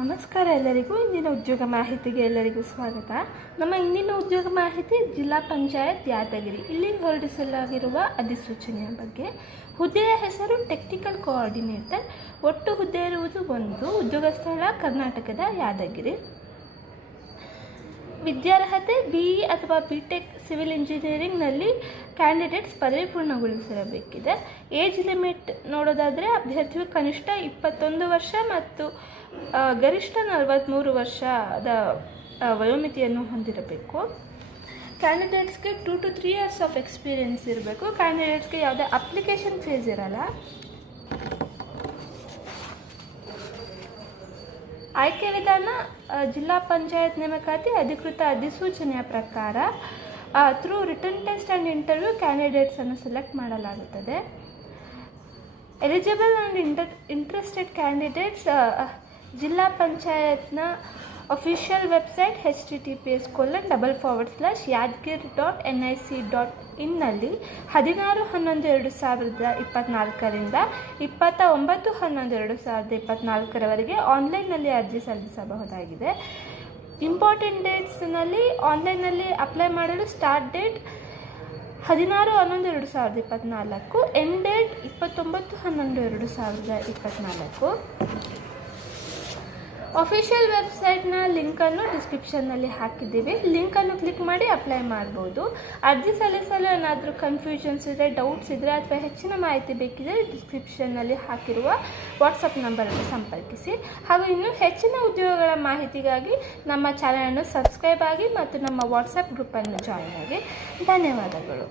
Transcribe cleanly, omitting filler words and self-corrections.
ನಮಸ್ಕಾರ ಎಲ್ಲರಿಗೂ. ಇಂದಿನ ಉದ್ಯೋಗ ಮಾಹಿತಿಗೆ ಎಲ್ಲರಿಗೂ ಸ್ವಾಗತ. ನಮ್ಮ ಇಂದಿನ ಉದ್ಯೋಗ ಮಾಹಿತಿ ಜಿಲ್ಲಾ ಪಂಚಾಯತ್ ಯಾದಗಿರಿ ಇಲ್ಲಿ ಹೊರಡಿಸಲಾಗಿರುವ ಅಧಿಸೂಚನೆಯ ಬಗ್ಗೆ. ಹುದ್ದೆಯ ಹೆಸರು ಟೆಕ್ನಿಕಲ್ ಕೋಆರ್ಡಿನೇಟರ್. ಒಟ್ಟು ಹುದ್ದೆ ಇರುವುದು 1. ಉದ್ಯೋಗ ಸ್ಥಳ ಕರ್ನಾಟಕದ ಯಾದಗಿರಿ. ವಿದ್ಯಾರ್ಹತೆ BE ಅಥವಾ BTech ಸಿವಿಲ್ ಇಂಜಿನಿಯರಿಂಗ್ನಲ್ಲಿ ಕ್ಯಾಂಡಿಡೇಟ್ಸ್ ಪದವಿ ಪೂರ್ಣಗೊಳಿಸಿರಬೇಕಿದೆ. ಏಜ್ ಲಿಮಿಟ್ ನೋಡೋದಾದರೆ ಅಭ್ಯರ್ಥಿಯು ಕನಿಷ್ಠ 21 ವರ್ಷ ಮತ್ತು ಗರಿಷ್ಠ 43 ವರ್ಷದ ವಯೋಮಿತಿಯನ್ನು ಹೊಂದಿರಬೇಕು. ಕ್ಯಾಂಡಿಡೇಟ್ಸ್ಗೆ 2 to 3 years ಆಫ್ ಎಕ್ಸ್ಪೀರಿಯೆನ್ಸ್ ಇರಬೇಕು. ಕ್ಯಾಂಡಿಡೇಟ್ಸ್ಗೆ ಯಾವುದೇ ಅಪ್ಲಿಕೇಶನ್ ಫೀಸ್ ಇರಲ್ಲ. ಆಯ್ಕೆ ವಿಧಾನ ಜಿಲ್ಲಾ ಪಂಚಾಯತ್ ನೇಮಕಾತಿ ಅಧಿಕೃತ ಅಧಿಸೂಚನೆಯ ಪ್ರಕಾರ through written test and interview ಕ್ಯಾಂಡಿಡೇಟ್ಸನ್ನು ಸೆಲೆಕ್ಟ್ ಮಾಡಲಾಗುತ್ತದೆ. ಎಲಿಜಿಬಲ್ ಆ್ಯಂಡ್ ಇಂಟ್ರೆಸ್ಟೆಡ್ ಕ್ಯಾಂಡಿಡೇಟ್ಸ್ ಜಿಲ್ಲಾ ಪಂಚಾಯತ್ನ ಅಫಿಷಿಯಲ್ ವೆಬ್ಸೈಟ್ https://yadgir.nic.in ನಲ್ಲಿ 16/11/2024ರಿಂದ 29/11/2024 ಆನ್ಲೈನ್ನಲ್ಲಿ ಅರ್ಜಿ ಸಲ್ಲಿಸಬಹುದಾಗಿದೆ. ಇಂಪಾರ್ಟೆಂಟ್ ಡೇಟ್ಸ್ನಲ್ಲಿ ಆನ್ಲೈನ್ನಲ್ಲಿ ಅಪ್ಲೈ ಮಾಡಲು start date 16/11/2024, end date 29/11/2024. Official ವೆಬ್ಸೈಟ್ನ ಲಿಂಕನ್ನು ಡಿಸ್ಕ್ರಿಪ್ಷನ್ನಲ್ಲಿ ಹಾಕಿದ್ದೀವಿ. ಲಿಂಕನ್ನು ಕ್ಲಿಕ್ ಮಾಡಿ ಅಪ್ಲೈ ಮಾಡ್ಬೋದು. ಅರ್ಜಿ ಸಲ್ಲಿಸಲು ಏನಾದರೂ ಕನ್ಫ್ಯೂಷನ್ಸ್ ಇದ್ದರೆ, ಡೌಟ್ಸ್ ಇದ್ದರೆ ಅಥವಾ ಹೆಚ್ಚಿನ ಮಾಹಿತಿ ಬೇಕಿದ್ದರೆ ಡಿಸ್ಕ್ರಿಪ್ಷನ್ನಲ್ಲಿ ಹಾಕಿರುವ ವಾಟ್ಸಪ್ ನಂಬರನ್ನು ಸಂಪರ್ಕಿಸಿ. ಹಾಗೂ ಇನ್ನೂ ಹೆಚ್ಚಿನ ಉದ್ಯೋಗಗಳ ಮಾಹಿತಿಗಾಗಿ ನಮ್ಮ ಚಾನಲನ್ನು ಸಬ್ಸ್ಕ್ರೈಬ್ ಆಗಿ ಮತ್ತು ನಮ್ಮ ವಾಟ್ಸಪ್ ಗ್ರೂಪನ್ನು ಜಾಯಿನ್ ಆಗಿ. ಧನ್ಯವಾದಗಳು.